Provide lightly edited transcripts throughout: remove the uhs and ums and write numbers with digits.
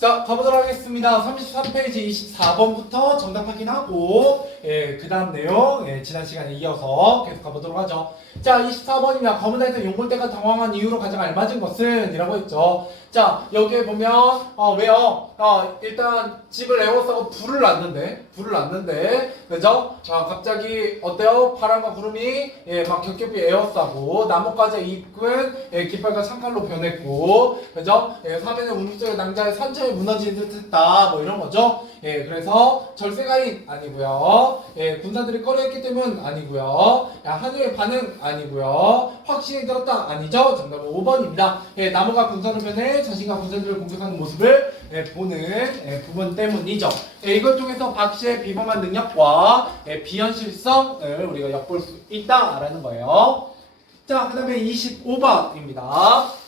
자, 가보도록 하겠습니다. 33페이지 24번부터 정답 확인하고, 그 다음 내용, 지난 시간에 이어서 계속 가보도록 하죠. 자, 24번입니다. 검은 달에서 용골대가 당황한 이유로 가장 알맞은 것은? 이라고 했죠. 자, 여기에 보면, 왜요? 일단 집을 에워싸고 불을 놨는데, 그죠? 갑자기, 어때요? 바람과 구름이, 막 겹겹이 에워싸고, 나뭇가지에 이끈, 깃발과 창칼로 변했고, 그죠? 사면의 우물속에 낭자에 산처에 무너진 듯 했다. 뭐 이런 거죠. 그래서 절세가인 아니고요. 군사들이 꺼려했기 때문 아니고요. 한우의 반응 아니고요. 확신이 들었다 아니죠. 정답은 5번입니다. 나무가 군사로 변해 자신과 군사들을 공격하는 모습을 보는 부분 때문이죠. 이걸 통해서 박 씨의 비범한 능력과 비현실성을 우리가 엿볼 수 있다라는 거예요. 자, 그 다음에 25번입니다.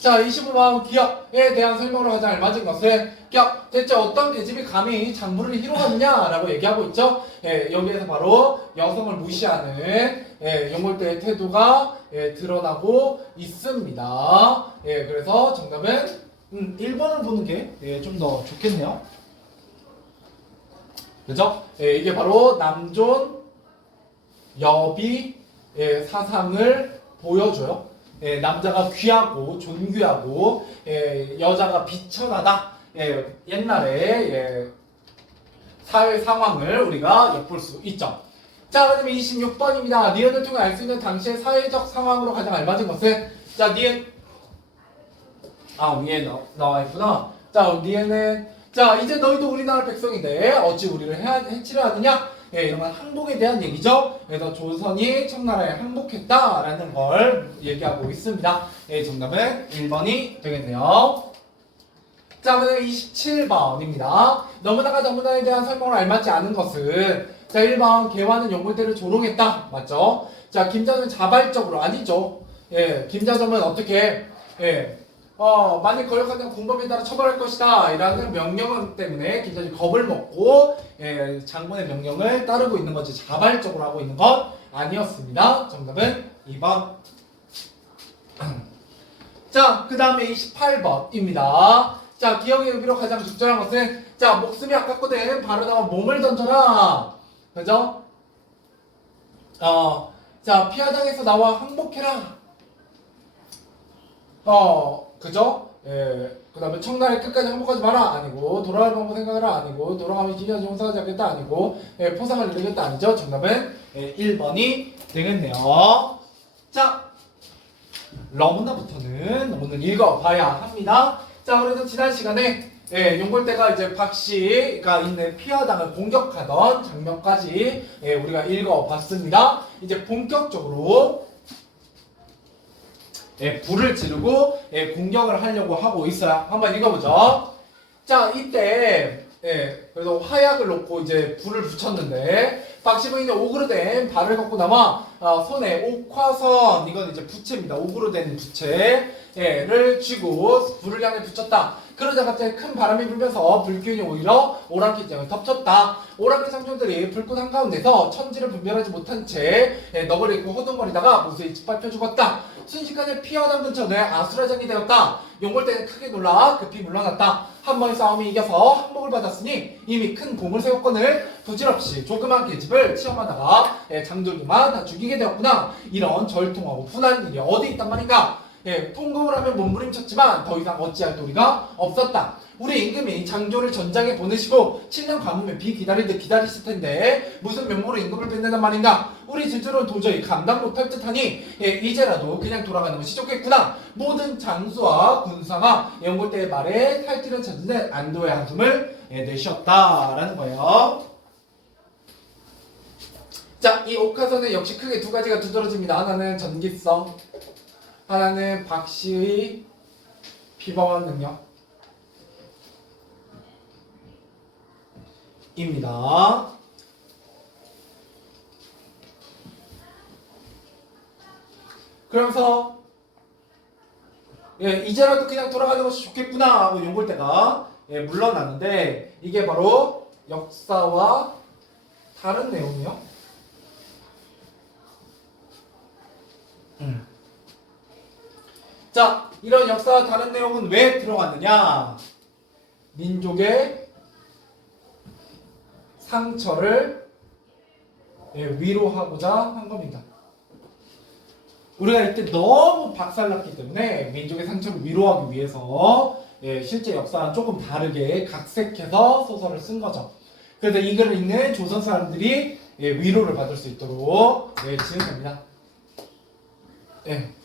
자, 25번 기업에 대한 설명으로 가장 알맞은 것은 기업, 대체 어떤 계집이 감히 장부를 희롱하느냐라고 얘기하고 있죠. 여기에서 바로 여성을 무시하는 용골대의 태도가 드러나고 있습니다. 그래서 정답은 1번을 보는 게 좀 더 좋겠네요. 그죠? 이게 바로 남존 여비 사상을 보여줘요. 남자가 귀하고 존귀하고 여자가 비천하다. 옛날에 사회 상황을 우리가 엿볼 수 있죠. 자, 그다음에 26번입니다. 니은을 통해 알 수 있는 당시의 사회적 상황으로 가장 알맞은 것은? 자, 니은 위에 나와 있구나. 자, 니은은 자, 이제 너희도 우리나라 백성인데 어찌 우리를 해치려 하느냐? 이런 건 항복에 대한 얘기죠. 그래서 조선이 청나라에 항복했다라는 걸 얘기하고 있습니다. 정답은 1번이 되겠네요. 자, 그다음에 27번입니다. 너무나가 너무나에 대한 설명을 알맞지 않은 것은? 자, 1번 개화는 용골대를 조롱했다. 맞죠? 자, 김자는 자발적으로 아니죠. 김자점은 어떻게 만약 거역한다면 공범에 따라 처벌할 것이다 이라는 명령 때문에 김자점이 겁을 먹고 장군의 명령을 따르고 있는 거지 자발적으로 하고 있는 건 아니었습니다. 정답은 2번. 자, 그 다음에 28번입니다. 자, 기억의 의미로 가장 적절한 것은? 자, 목숨이 아깝거든 바로 나와 몸을 던져라. 그죠? 자, 피하당에서 나와 항복해라. 그죠? 그 다음에 청나라에 끝까지 항복하지 마라 아니고 돌아갈 방법 생각하라 아니고 돌아가면 지휘하지 용서하지 않겠다 아니고 포상을 누리겠다 아니죠. 정답은 1번이 되겠네요. 자, 너무나부터는 오늘 읽어봐야 합니다. 자, 그래서 지난 시간에 용골대가 이제 박 씨가 있는 피화당을 공격하던 장면까지 우리가 읽어봤습니다. 이제 본격적으로 불을 지르고 공격을 하려고 하고 있어요. 한번 읽어보죠. 자, 이때 그래서 화약을 놓고 이제 불을 붙였는데 박씨 부인이 옥으로 된 발을 걷고 나와 손에 옥화선, 이건 이제 부채입니다. 옥으로 된 부채를 쥐고 불을 향해 붙였다. 그러자 갑자기 큰 바람이 불면서 불기운이 오히려 오랑캐 장을 덮쳤다. 오랑캐 장정들이 불꽃 한가운데서 천지를 분별하지 못한 채 너구리 입고 호둥거리다가 무수히 짓밟혀 죽었다. 순식간에 피어난 근처는 아수라장이 되었다. 용골대는 크게 놀라 급히 물러났다. 한 번의 싸움이 이겨서 항복을 받았으니 이미 큰 공을 세웠거늘 부질없이 조그만 계집을 시험하다가 장정이만 다 죽이게 되었구나. 이런 절통하고 분한 일이 어디 있단 말인가. 통금을 하며 몸부림쳤지만 더 이상 어찌할 도리가 없었다. 우리 임금이 장조를 전장에 보내시고 7년 가뭄에 비 기다릴 듯 기다리실 텐데 무슨 명목으로 임금을 뱉는단 말인가. 우리 질주는 도저히 감당 못할 듯하니 이제라도 그냥 돌아가는 것이 좋겠구나. 모든 장수와 군사가 용골대의 말에 탈퇴를 찾는 안도의 한숨을 내쉬었다라는 거예요. 자, 이 옥화선은 역시 크게 두 가지가 두드러집니다. 하나는 전기성, 하나는 박 씨의 비범한 능력입니다. 그러면서 이제라도 그냥 돌아가는 것이 좋겠구나 하고 용골대가 물러나는데 이게 바로 역사와 다른 내용이요. 자, 이런 역사와 다른 내용은 왜 들어갔느냐? 민족의 상처를 위로하고자 한 겁니다. 우리가 이때 너무 박살났기 때문에 민족의 상처를 위로하기 위해서 실제 역사와 조금 다르게 각색해서 소설을 쓴 거죠. 그래서 이 글을 읽는 조선 사람들이 위로를 받을 수 있도록 지은 겁니다.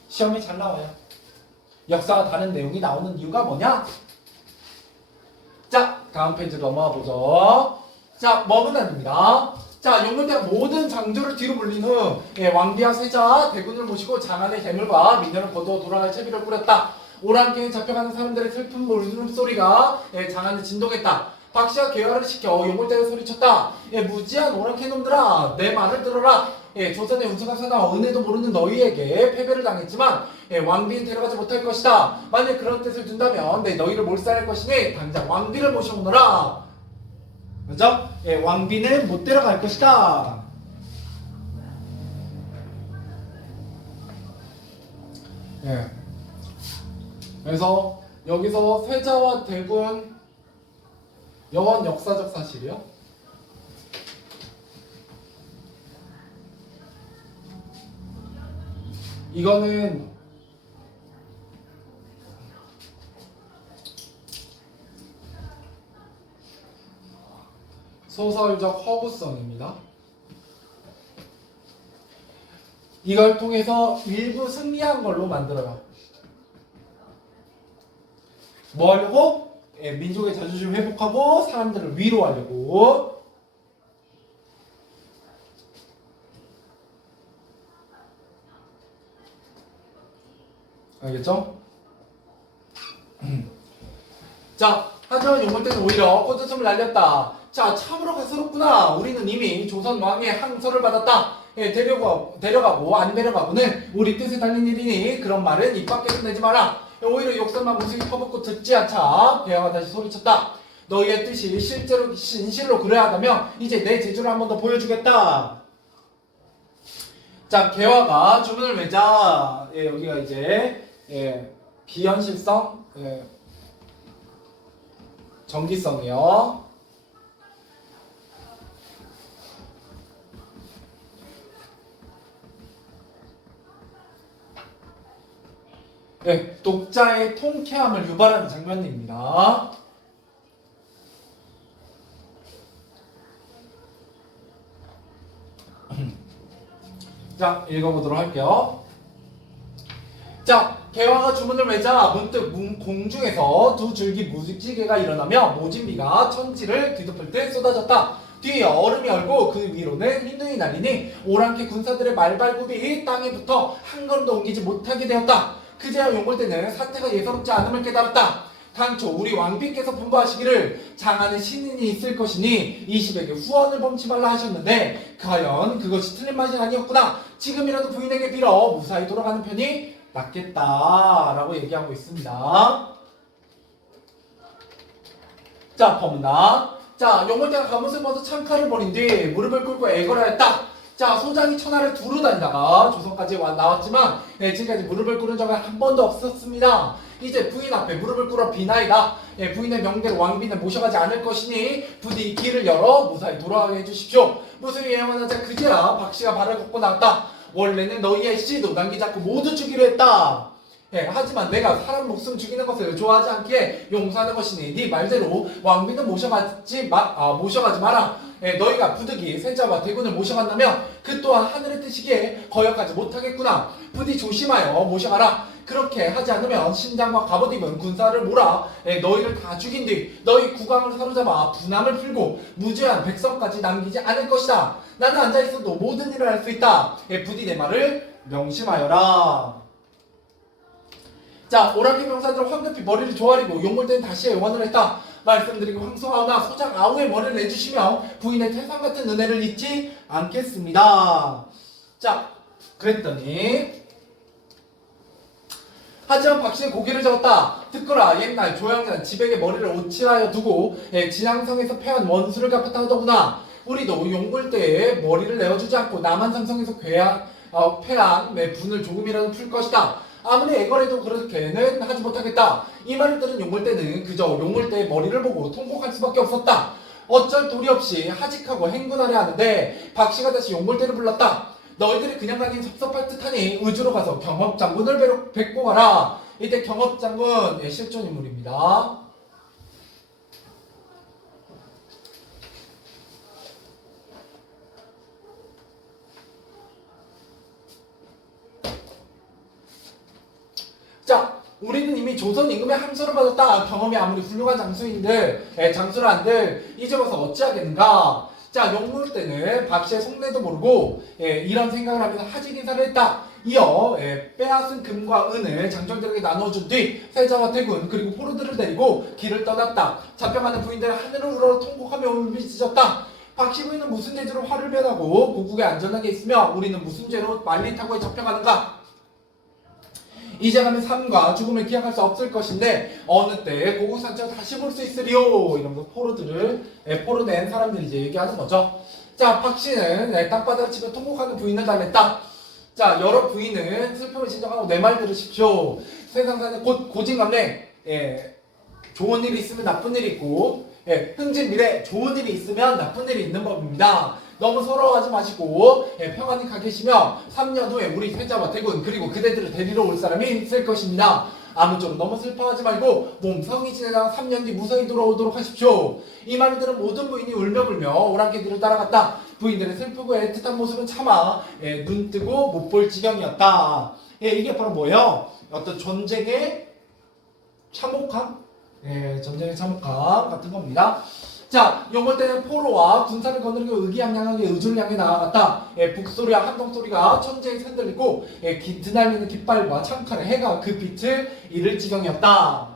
시험이 잘 나와요. 역사와 다른 내용이 나오는 이유가 뭐냐? 자, 다음 페이지 넘어가 보죠. 자, 머문안입니다. 자, 용문대가 모든 장조를 뒤로 물린 후 왕비와 세자 대군을 모시고 장안의 재물과 민녀를 거두어 돌아갈 채비를 꾸렸다. 오랑캐에 잡혀가는 사람들의 슬픈 울음소리가 장안을 진동했다. 박씨와 괴화를 시켜 용물대가 소리쳤다. 무지한 오랑캐 놈들아, 내 말을 들어라. 조선의 운수가 사나워 은혜도 모르는 너희에게 패배를 당했지만 왕비는 데려가지 못할 것이다. 만약 그런 뜻을 둔다면 내 너희를 몰살할 것이니 당장 왕비를 모셔오너라. 그죠? 왕비는 못 데려갈 것이다. 그래서 여기서 세자와 대군 여원 역사적 사실이요. 이거는 소설적 허구성입니다. 이걸 통해서 일부 승리한 걸로 만들어요. 뭐 하려고? 민족의 자존심 회복하고 사람들을 위로하려고. 알겠죠? 자, 하지만 용물대는 오히려 꽃웃음을 날렸다. 자, 참으로 가소롭구나. 우리는 이미 조선 왕의 항서를 받았다. 데려가고 안 데려가고는 우리 뜻에 달린 일이니 그런 말은 입 밖에서 내지 마라. 오히려 욕설만 무수히 퍼붓고 듣지 않자 괴화가 다시 소리쳤다. 너희의 뜻이 실제로 진실로 그래야 한다면 이제 내 재주를 한 번 더 보여주겠다. 자, 괴화가 주문을 외자. 여기가 이제 비현실성, 정기성이요. 독자의 통쾌함을 유발하는 장면입니다. 자, 읽어보도록 할게요. 자, 개화가 주문을 외자 문득 공중에서 두 줄기 무지개가 일어나며 모진비가 천지를 뒤덮을 때 쏟아졌다. 뒤에 얼음이 얼고 그 위로는 흰눈이 날리니 오랑캐 군사들의 말발굽이 땅에 붙어 한 걸음도 옮기지 못하게 되었다. 그제야 용물대는 사태가 예사롭지 않음을 깨달았다. 당초 우리 왕비께서 분부하시기를 장안에 신인이 있을 것이니 20에게 후원을 범치 말라 하셨는데 과연 그것이 틀린 말이 아니었구나. 지금이라도 부인에게 빌어 무사히 돌아가는 편이 낫겠다라고 얘기하고 있습니다. 자, 범나. 자, 용물대가 갑옷을 벗어 창칼을 버린 뒤 무릎을 꿇고 애걸어 했다. 자, 소장이 천하를 두루 다니다가 조선까지 나왔지만 지금까지 무릎을 꿇은 적은 한 번도 없었습니다. 이제 부인 앞에 무릎을 꿇어 비나이다. 부인의 명대로 왕비는 모셔가지 않을 것이니 부디 길을 열어 무사히 돌아가게 해주십시오. 무술이 예언하자 그제야 박씨가 발을 걷고 나왔다. 원래는 너희의 씨도 남기지 않고 모두 주기로 했다. 하지만 내가 사람 목숨 죽이는 것을 좋아하지 않기에 용서하는 것이니 네 말대로 왕비는 모셔가지 마라. 너희가 부득이 세자와 대군을 모셔간다면 그 또한 하늘의 뜻이기에 거역하지 못하겠구나. 부디 조심하여 모셔가라. 그렇게 하지 않으면 신장과 갑옷 입은 군사를 몰아 너희를 다 죽인 뒤 너희 국왕을 사로잡아 분함을 풀고 무죄한 백성까지 남기지 않을 것이다. 나는 앉아있어도 모든 일을 할 수 있다. 부디 내 말을 명심하여라. 자, 오랑캐 병사들은 황급히 머리를 조아리고 용물대는 다시 애원을 했다. 말씀드리고 황송하오나 소장 아우의 머리를 내주시며 부인의 태산 같은 은혜를 잊지 않겠습니다. 자, 그랬더니 하지만 박씨는 고개를 저었다. 듣거라, 옛날 조양자는 지백의 머리를 오칠하여 두고 진앙성에서 패한 원수를 갚았다 하더구나. 우리도 용물대에 머리를 내어주지 않고 남한삼성에서 패한 분을 조금이라도 풀 것이다. 아무리 애걸해도 그렇게는 하지 못하겠다. 이 말을 들은 용골대는 그저 용골대의 머리를 보고 통곡할 수밖에 없었다. 어쩔 도리 없이 하직하고 행군하려 하는데 박씨가 다시 용골대를 불렀다. 너희들이 그냥 가긴 섭섭할 듯하니 의주로 가서 경업장군을 뵙고 가라. 이때 경업장군 실존 인물입니다. 자, 우리는 이미 조선 임금의 함서를 받았다. 경험이 아무리 훌륭한 장수란들 이제 와서 어찌하겠는가. 자, 용골대는 박씨의 속내도 모르고 이런 생각을 하면서 하직 인사를 했다. 이어 빼앗은 금과 은을 장정들에게 나눠준 뒤 세자와 대군 그리고 포로들을 데리고 길을 떠났다. 잡혀가는 부인들은 하늘을 우러러 통곡하며 울부짖었다. 박씨 부인은 무슨 죄로 화를 변하고 고국에 안전하게 있으며 우리는 무슨 죄로 말리타고에 잡혀가는가. 이제 가면 삶과 죽음을 기약할 수 없을 것인데 어느 때 고국 산처를 다시 볼 수 있으리요. 이러면서 포로 낸 사람들이 이제 얘기하는 거죠. 자, 박씨는 땅바닥을 치며 통곡하는 부인을 달랬다. 자, 여러 부인은 슬픔을 진정하고 내 말 들으십시오. 세상 사는 고진감래 좋은 일이 있으면 나쁜 일이 있고 흥진미래 좋은 일이 있으면 나쁜 일이 있는 법입니다. 너무 서러워하지 마시고 평안히 가 계시며 3년 후에 우리 세자와 대군 그리고 그대들을 데리러 올 사람이 있을 것입니다. 아무쪼록 너무 슬퍼하지 말고 몸성이 지내다가 3년 뒤 무사히 돌아오도록 하십시오. 이 말을 들은 모든 부인이 울며불며 오랑캐들을 따라갔다. 부인들의 슬프고 애틋한 모습은 차마 눈 뜨고 못 볼 지경이었다. 이게 바로 뭐예요? 어떤 전쟁의 참혹함? 전쟁의 참혹함 같은 겁니다. 자, 용골대는 포로와 군사를 거느리고 의기양양하게 의주를 향해 나아갔다. 북소리와 한동소리가 천지에 흔들리고 드날리는 깃발과 창칼에 해가 그 빛을 잃을 지경이었다.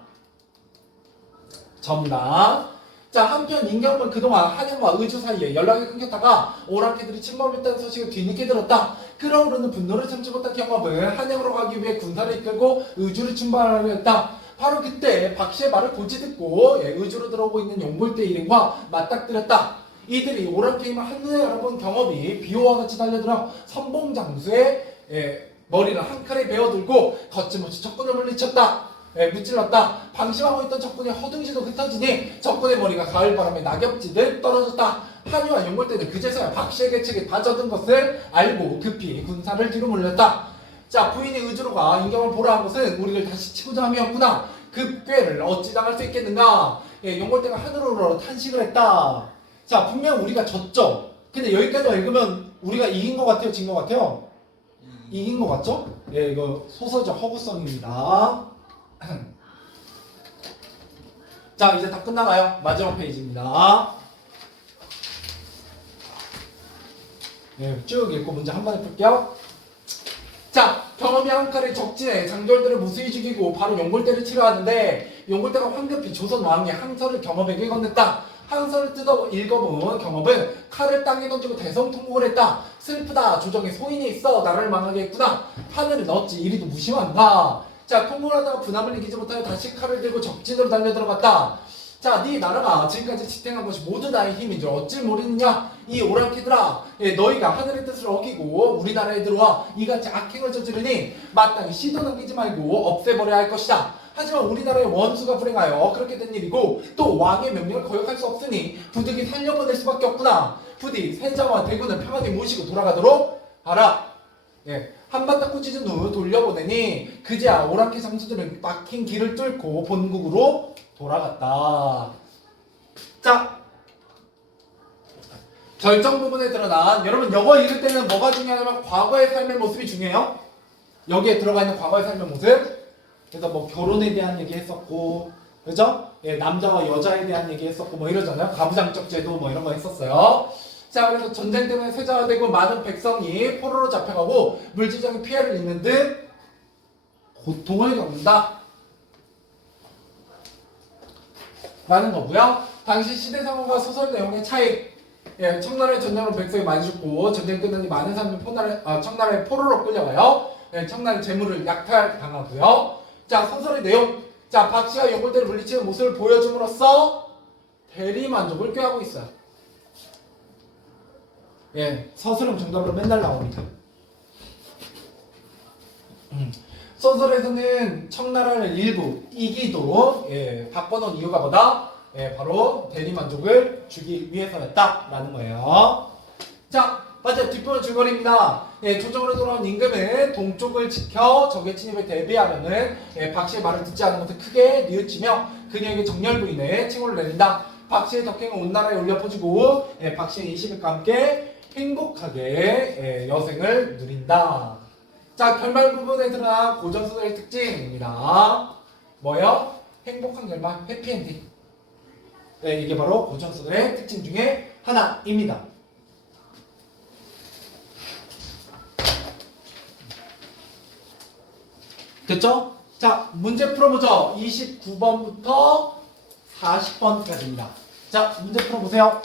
전라. 자, 한편 임경은 그동안 한양과 의주 사이에 연락이 끊겼다가 오랑캐들이 침범했다는 소식을 뒤늦게 들었다. 끓어오르는 분노를 참지 못한 경업은 한양으로 가기 위해 군사를 이끌고 의주를 침범하려 했다. 바로 그때 박씨의 말을 고지 듣고 의주로 들어오고 있는 용골대 일행과 맞닥뜨렸다. 이들이 오랑캐임을 한눈에 알아본 경업이 비호와 같이 달려들어 선봉장수의 머리를 한 칼에 베어들고 거침없이 적군을 물리쳤다. 무찔렀다. 방심하고 있던 적군의 허둥지도 흩어지니 적군의 머리가 가을바람에 낙엽지듯 떨어졌다. 한유와 용골대는 그제서야 박씨의 계책에 빠져든 것을 알고 급히 군사를 뒤로 물렸다. 자, 부인이 의주로 가 인경을 보라 한 것은 우리를 다시 치고자 함이었구나. 그 꾀를 어찌 당할 수 있겠는가. 용골대가 하늘으로 탄식을 했다. 자, 분명 우리가 졌죠. 근데 여기까지 읽으면 우리가 이긴 것 같아요, 진 것 같아요? 이긴 것 같죠? 이거 소설적 허구성입니다. 자, 이제 다 끝나가요. 마지막 페이지입니다. 쭉 읽고 문제 한 번에 풀게요. 자, 경험이 한 칼에 적진해 장돌들을 무수히 죽이고 바로 용골대를 치러하는데 용골대가 황급히 조선 왕의 항서를 경업에게 건넸다. 항서를 뜯어 읽어본 경업은 칼을 땅에 던지고 대성통곡을 했다. 슬프다. 조정에 소인이 있어 나라를 망하게 했구나. 하늘은 어찌 이리도 무심한가. 자, 통곡을 하다가 분함을 이기지 못하여 다시 칼을 들고 적진으로 달려들어갔다. 자, 네 나라가 지금까지 지탱한 것이 모두 나의 힘인 줄 어찌 모르느냐. 이 오랑캐들아, 너희가 하늘의 뜻을 어기고 우리나라에 들어와 이같이 악행을 저지르니 마땅히 시도 남기지 말고 없애버려야 할 것이다. 하지만 우리나라의 원수가 불행하여 그렇게 된 일이고 또 왕의 명령을 거역할 수 없으니 부득이 살려보낼 수밖에 없구나. 부디 세자와 대군을 평안히 모시고 돌아가도록 하라. 한바탕 꾸짖은 후 돌려보내니 그제야 오랑캐 장수들은 막힌 길을 뚫고 본국으로 돌아갔다. 자, 결정 부분에 드러난 여러분 영어 읽을 때는 뭐가 중요하냐면 과거의 삶의 모습이 중요해요. 여기에 들어가 있는 과거의 삶의 모습. 그래서 뭐 결혼에 대한 얘기 했었고, 그죠? 남자와 여자에 대한 얘기 했었고 뭐 이러잖아요. 가부장적 제도 뭐 이런 거 했었어요. 자, 그래서 전쟁 때문에 세자화되고 많은 백성이 포로로 잡혀가고 물질적인 피해를 입는 듯 고통을 겪는다 라는 거고요. 당시 시대 상황과 소설 내용의 차이. 청나라의 전쟁으로 백성이 많이 죽고 전쟁 끝나니 많은 사람들이 청나라의 포로로 끌려가요. 청나라의 재물을 약탈당하고요. 자, 소설의 내용. 자, 박씨가 용골대를 물리치는 모습을 보여줌으로써 대리만족을 꾀하고 있어요. 서술형 정답으로 맨날 나옵니다. 소설에서는 청나라를 일부 이기도록 바꿔놓은 이유가 뭐다? 바로 대리만족을 주기 위해서였다라는 거예요. 자, 맞아. 뒷부분 줄거리입니다. 조정으로 돌아온 임금은 동쪽을 지켜 적의 침입에 대비하려는 박씨의 말을 듣지 않은 것을 크게 뉘우치며 그녀에게 정렬 부인의 칭호를 내린다. 박씨의 덕행은 온 나라에 울려 퍼지고 박씨의 이시백과 함께 행복하게 여생을 누린다. 자, 결말 부분에 드러난 고전소설의 특징입니다. 뭐요? 행복한 결말, 해피엔딩. 이게 바로 고전소설의 특징 중에 하나입니다. 됐죠? 자, 문제 풀어보죠. 29번부터 40번까지입니다. 자, 문제 풀어보세요.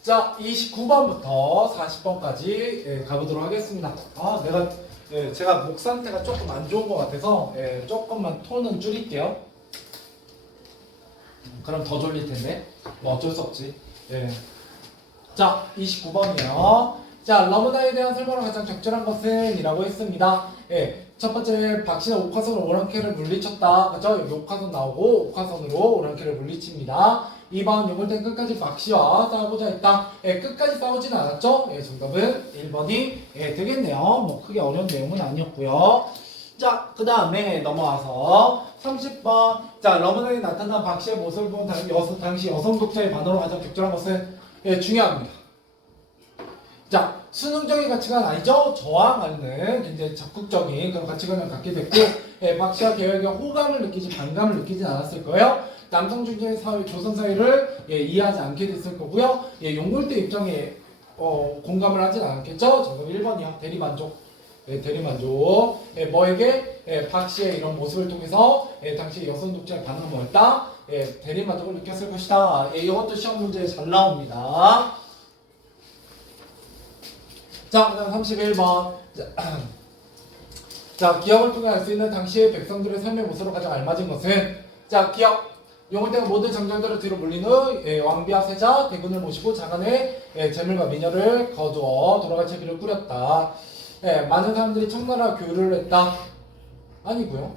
자, 29번부터 40번까지 가보도록 하겠습니다. 제가 목 상태가 조금 안 좋은 것 같아서 조금만 톤은 줄일게요. 그럼 더 졸릴 텐데 뭐 어쩔 수 없지. 자, 29번이요. 자, 러브나에 대한 설명으로 가장 적절한 것은 이라고 했습니다. 첫 번째, 박씨는 옥화선으로 오랑캐를 물리쳤다. 그죠? 여기 옥화선 나오고 옥화선으로 오랑캐를 물리칩니다. 2번, 용을땐 끝까지 박씨와 싸우고자 했다. 끝까지 싸우진 않았죠? 정답은 1번이 되겠네요. 뭐 크게 어려운 내용은 아니었고요. 자, 그 다음에 넘어와서 30번. 자, 러브나에 나타난 박씨의 모습을 본 당시 여성 독자의 반응으로 가장 적절한 것은 중요합니다. 자, 수능적인 가치관 아니죠? 저항하는 굉장히 적극적인 그런 가치관을 갖게 됐고, 박씨와 계열에게 호감을 느끼지 반감을 느끼진 않았을 거예요. 남성 중심의 사회, 조선 사회를 이해하지 않게 됐을 거고요. 용골대 입장에 공감을 하진 않았겠죠? 정답 1번이요. 대리만족. 대리만족. 뭐에게? 박씨의 이런 모습을 통해서 당시 여성 독자의 반응은 뭐였다? 대리만족을 느꼈을 것이다. 이것도 시험 문제에 잘 나옵니다. 자, 그다음 31번. 자, 기억을 통해 알 수 있는 당시의 백성들의 삶의 모습으로 가장 알맞은 것은, 자, 기억. 용을때가 모든 정장들을 뒤로 물린 후 왕비와 세자, 대군을 모시고 장안에 재물과 미녀를 거두어 돌아갈 채비를 꾸렸다. 많은 사람들이 청나라 교류를 했다. 아니고요.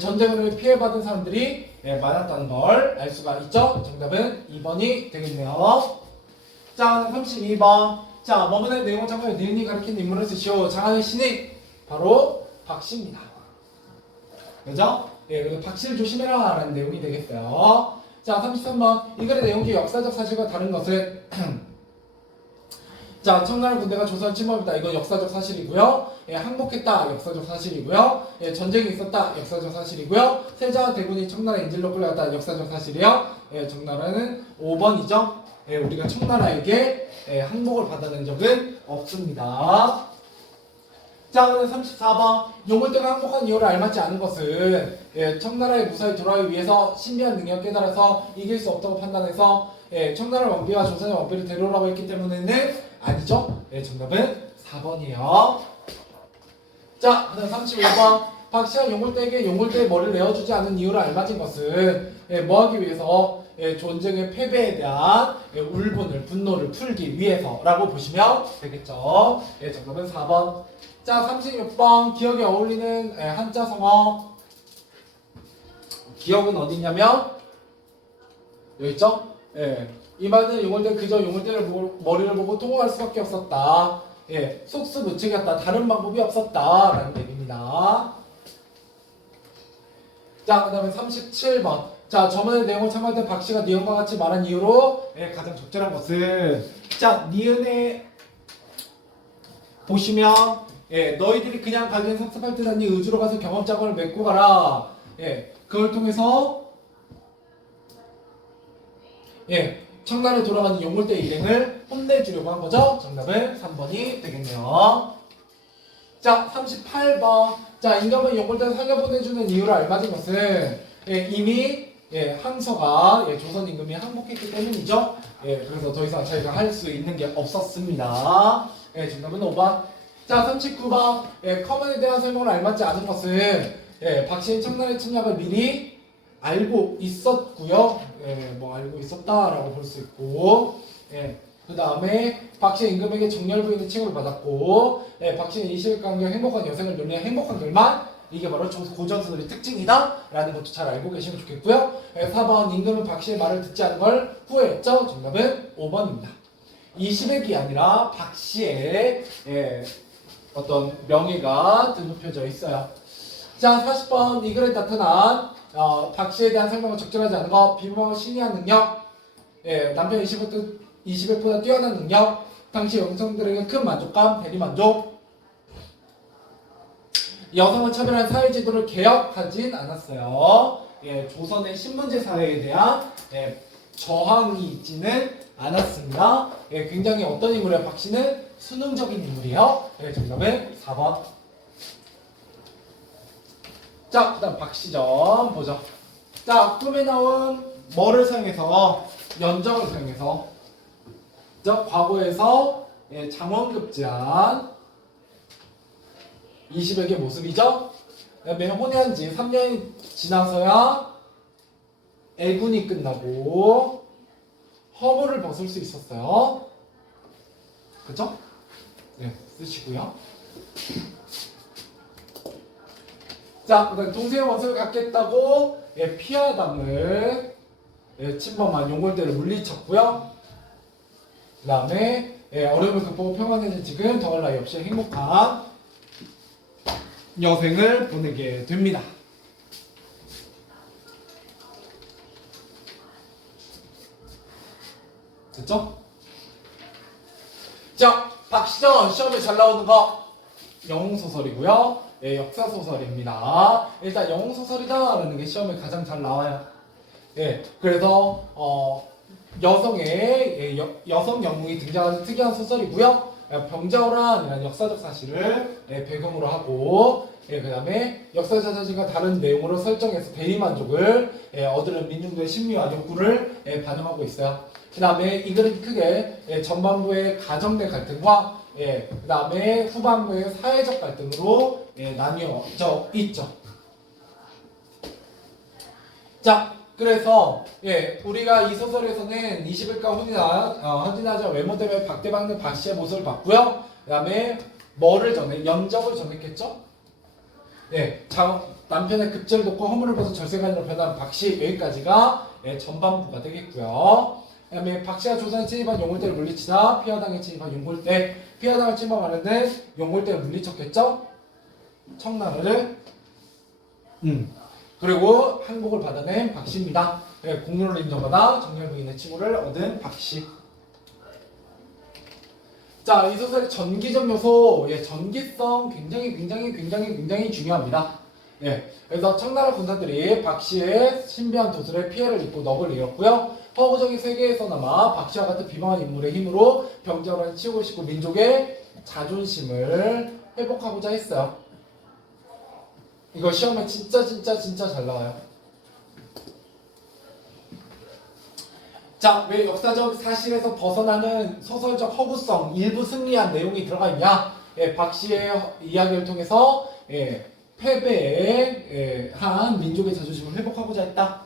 전쟁을 피해받은 사람들이 많았다는 걸 알 수가 있죠. 정답은 2번이 되겠네요. 자, 32번. 자, 머문의 내용을 참고해 니은이 가리킨 인물을 쓰시오. 장안의 신이 바로 박씨입니다. 그죠? 그래서 박씨를 조심해라 라는 내용이 되겠어요. 자, 33번. 이 글의 내용 중 역사적 사실과 다른 것은 자, 청나라 군대가 조선 침범했다. 이건 역사적 사실이고요. 항복했다. 역사적 사실이고요. 전쟁이 있었다. 역사적 사실이고요. 세자와 대군이 청나라 인질로 끌려갔다. 역사적 사실이에요. 청나라는 5번이죠. 우리가 청나라에게 항복을 받아낸 적은 없습니다. 자, 그럼 34번. 용을때가 항복한 이유를 알맞지 않은 것은 청나라의 무사히 돌아오기 위해서 신비한 능력을 깨달아서 이길 수 없다고 판단해서 청나라 왕비와 조선의 왕비를 데려오라고 했기 때문에는 아니죠. 정답은 4번이에요. 자, 그 다음 35번. 박씨가 용을때에게 용을때의 머리를 내어주지 않은 이유를 알맞은 것은 뭐하기 위해서 전쟁의 패배에 대한 울분을, 분노를 풀기 위해서라고 보시면 되겠죠. 정답은 4번. 자, 36번. 기억에 어울리는 한자 성어. 기억은 어디냐면 여기 있죠? 이 말은 용을때 그저 용을때를 머리를 보고 통곡할 수밖에 없었다. 속수무책이었다. 다른 방법이 없었다 라는 얘기입니다. 자, 그 다음에 37번. 자, 저번에 내용을 참고할 때 박씨가 니은과 같이 말한 이유로 가장 적절한 것은, 자, 니은에 보시면 너희들이 그냥 가기엔 섭섭할 듯 하니 의주로 가서 경험장을 맺고 가라. 그걸 통해서 청나라에 돌아가는 용골대 일행을 혼내주려고 한 거죠. 정답은 3번이 되겠네요. 자, 38번. 자, 임금은 용골대를 살려보내주는 이유를 알맞은 것은 이미 항서가 조선 임금이 항복했기 때문이죠. 그래서 더 이상 저희가 할 수 있는 게 없었습니다. 정답은 5번. 자, 39번. 커먼에 대한 설명을 알맞지 않은 것은 박씨는 청나라의 침략을 미리 알고 있었고요. 뭐 알고 있었다라고 볼 수 있고, 그 그 다음에 박씨는 임금에게 정렬 부인의 칭호를 받았고, 박씨는 20일간경 행복한 여생을 누리는 행복한 결말, 이게 바로 고전소설의 특징이다 라는 것도 잘 알고 계시면 좋겠고요. 4번 임금은 박씨의 말을 듣지 않은 걸 후회했죠. 정답은 5번입니다. 20액이 아니라 박씨의 어떤 명예가 드높여져 있어요. 자, 40번 이 글에 나타난 박씨에 대한 설명을 적절하지 않은 것, 비범함을 신의한 능력, 남편 20액보다 뛰어난 능력, 당시 여성들에게 큰 만족감, 대리만족. 여성을 차별한 사회지도를 개혁하진 않았어요. 조선의 신분제 사회에 대한 저항이 있지는 않았습니다. 굉장히 어떤 인물이에요? 박씨는 수능적인 인물이에요. 정답은 4번. 자, 그 다음 박씨전 보죠. 자, 꿈에 나온 뭐를 사용해서? 연정을 사용해서. 자, 과거에서 장원급제한 20액의 모습이죠. 그다음에 혼인한 지 3년이 지나서야 애군이 끝나고 허물을 벗을 수 있었어요. 그쵸? 네, 쓰시고요. 자, 그다음 동생의 원수를 갖겠다고 피하담을 침범한 용골대를 물리쳤고요. 그 다음에 어려움을 극복하고 평안해진 지금 더할 나위 없이 행복한 여생을 보내게 됩니다. 됐죠? 자, 박시전 시험에 잘 나오는 거 영웅소설이고요. 역사소설입니다. 일단 영웅소설이다라는 게 시험에 가장 잘 나와요. 그래서 여성의 여성 영웅이 등장하는 특이한 소설이고요. 병자호란이라는 역사적 사실을 배경으로 하고, 그 다음에 역사적 사실과 다른 내용으로 설정해서 대리만족을 얻으는 민중들의 심리와 욕구를 반영하고 있어요. 그 다음에 이 글은 크게 전반부의 가정내 갈등과 그 다음에 후반부의 사회적 갈등으로 나뉘어져 있죠. 자, 그래서 우리가 이 소설에서는 20일간 혼인하자 외모 때문에 박대박는 박씨의 모습을 봤고요. 그 다음에 뭐를 전해? 연적을 전했겠죠? 남편의 급제를 돕고 허물을 벗은 절세간으로 변한 박씨, 여기까지가 전반부가 되겠고요. 그 다음에 박씨가 조선에 침입한 용골대를 물리치자 피하당에 침입한 용골대, 피하당을 침범하는데 용골대를 물리쳤겠죠? 청나라를 그리고 항복을 받아낸 박씨입니다. 공로를 인정받아 정렬부인의 칭호를 얻은 박씨. 자, 이 소설의 전기적 요소, 전기성 굉장히 중요합니다. 그래서 청나라 군사들이 박씨의 신비한 도술에 피해를 입고 넋을 잃었고요. 허구적인 세계에서나마 박씨와 같은 비범한 인물의 힘으로 병자호란을 치우고 싶고 민족의 자존심을 회복하고자 했어요. 이거 시험에 진짜 잘 나와요. 자, 왜 역사적 사실에서 벗어나는 소설적 허구성, 일부 승리한 내용이 들어가 있냐? 박씨의 이야기를 통해서 패배한 민족의 자존심을 회복하고자 했다.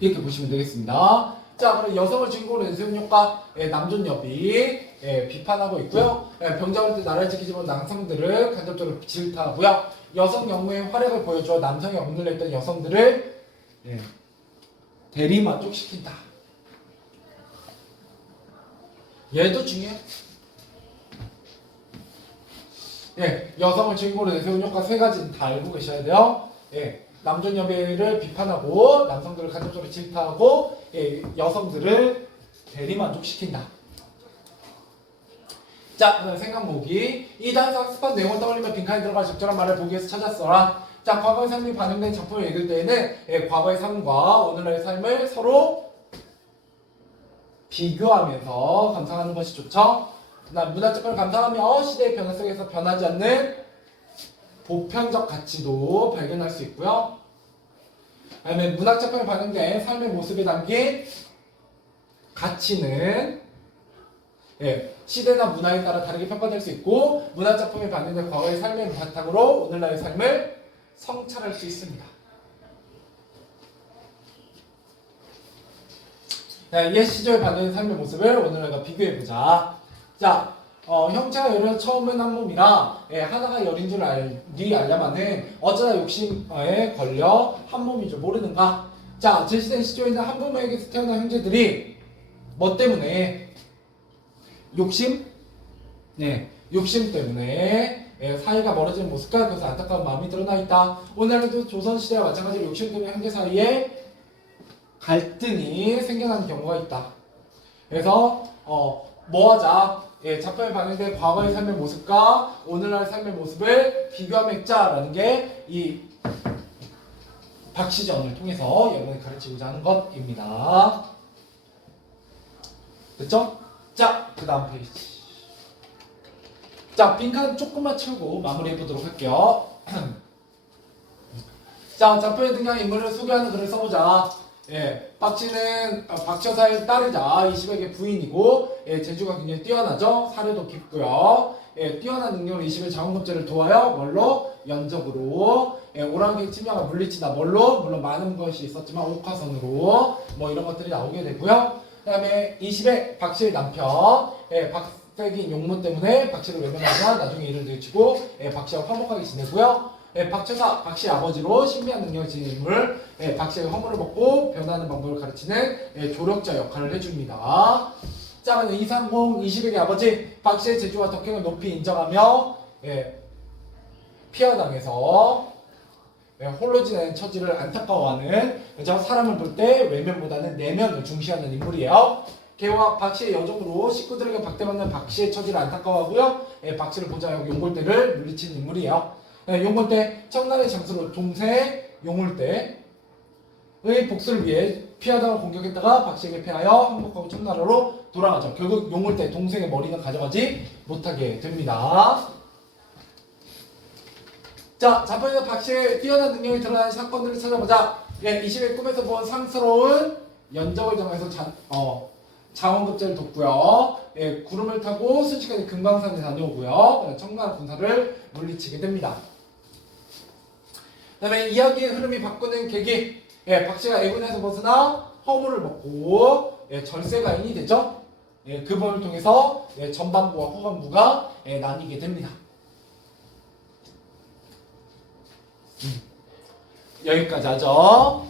이렇게 보시면 되겠습니다. 자, 그럼 여성을 주인공으로 내세운 효과, 남존여비 비판하고 있고요. 병자호란 때 나라를 지키지 못한 남성들을 간접적으로 질타하고요. 여성 영웅의 활약을 보여줘 남성의 억눌려 있던 여성들을 대리만족시킨다. 얘도 중요해. 여성을 주인공으로 내세운 효과 세 가지는 다 알고 계셔야 돼요. 남존여비를 비판하고 남성들을 간접적으로 질타하고 여성들을 대리만족시킨다. 자, 생각 모으기. 이 단서 학습한 내용을 떠올리며 빈칸에 들어가 적절한 말을 보기에서 찾았어라. 자, 과거의 삶이 반영된 작품을 읽을 때에는 과거의 삶과 오늘날의 삶을 서로 비교하면서 감상하는 것이 좋죠. 문화적 걸 감상하며 시대의 변화 속에서 변하지 않는 보편적 가치도 발견할 수 있고요. 그다음에 문학 작품에 반영된 삶의 모습에 담긴 가치는 시대나 문화에 따라 다르게 평가될 수 있고 문학 작품에 반영된 과거의 삶의 바탕으로 오늘날의 삶을 성찰할 수 있습니다. 자, 옛 시절 반영된 삶의 모습을 오늘 우리가 비교해보자. 자, 형체가 열려 처음은 한 몸이라 하나가 열인 줄 알려면은 어쩌다 욕심에 걸려 한 몸인 줄 모르는가? 자, 제시된 시조에 있는 한 부모에게서 태어난 형제들이 뭐 때문에? 욕심? 네, 욕심 때문에 사이가 멀어지는 모습과 그래서 안타까운 마음이 드러나 있다. 오늘날에도 조선시대와 마찬가지로 욕심 때문에 형제 사이에 갈등이 생겨나는 경우가 있다. 그래서 뭐하자? 자편에 반영된 과거의 삶의 모습과 오늘날 삶의 모습을 비교하맥자라는 게 이 박시정을 통해서 여러분이 가르치고자 하는 것입니다. 됐죠? 자, 그 다음 페이지. 자, 빈칸 조금만 채우고 마무리해 보도록 할게요. 자, 자편에 등장한 인물을 소개하는 글을 써보자. 박씨는 박여사의 딸이자 이시백의 부인이고 재주가 굉장히 뛰어나죠. 사례도 깊고요. 뛰어난 능력으로 이시백 자원급제를 도와요. 뭘로? 연적으로. 오랑캐 침략을 물리치다. 뭘로? 물론 많은 것이 있었지만 옥화선으로 뭐 이런 것들이 나오게 되고요. 그 다음에 이시백 박씨의 남편 박색인 용모 때문에 박씨를 외면하자 나중에 이를 들이치고 박씨와 화목하게 지내고요. 박처사, 박씨의 아버지로 신비한 능력을 지닌 인물, 박씨의 허물을 먹고 변하는 방법을 가르치는 조력자 역할을 해줍니다. 자, 이상공, 이시백의 아버지, 박씨의 재주와 덕행을 높이 인정하며 피하당해서 홀로 지내는 처지를 안타까워하는 사람을 볼 때 외면보다는 내면을 중시하는 인물이에요. 개와 박씨의 여종으로 식구들에게 박대받는 박씨의 처지를 안타까워하고요. 박씨를 보좌하고 용골대를 물리치는 인물이에요. 용골대 청나라의 장수로 동생 용골대의 복수를 위해 피하다가 공격했다가 박씨에게 패하여 항복하고 청나라로 돌아가죠. 결국 용골대 동생의 머리는 가져가지 못하게 됩니다. 자, 자판에서 박씨의 뛰어난 능력이 드러난 사건들을 찾아보자. 이시백 꿈에서 본 상스러운 연적을 정해서 자원급제를 돕고요. 구름을 타고 순식간에 금강산에 다녀오고요. 청나라 군사를 물리치게 됩니다. 그 다음에 이야기의 흐름이 바꾸는 계기. 박씨가 애군에서 벗어나 허물을 먹고 절세가인이 되죠. 그 법을 통해서 전반부와 후반부가 나뉘게 됩니다. 여기까지 하죠.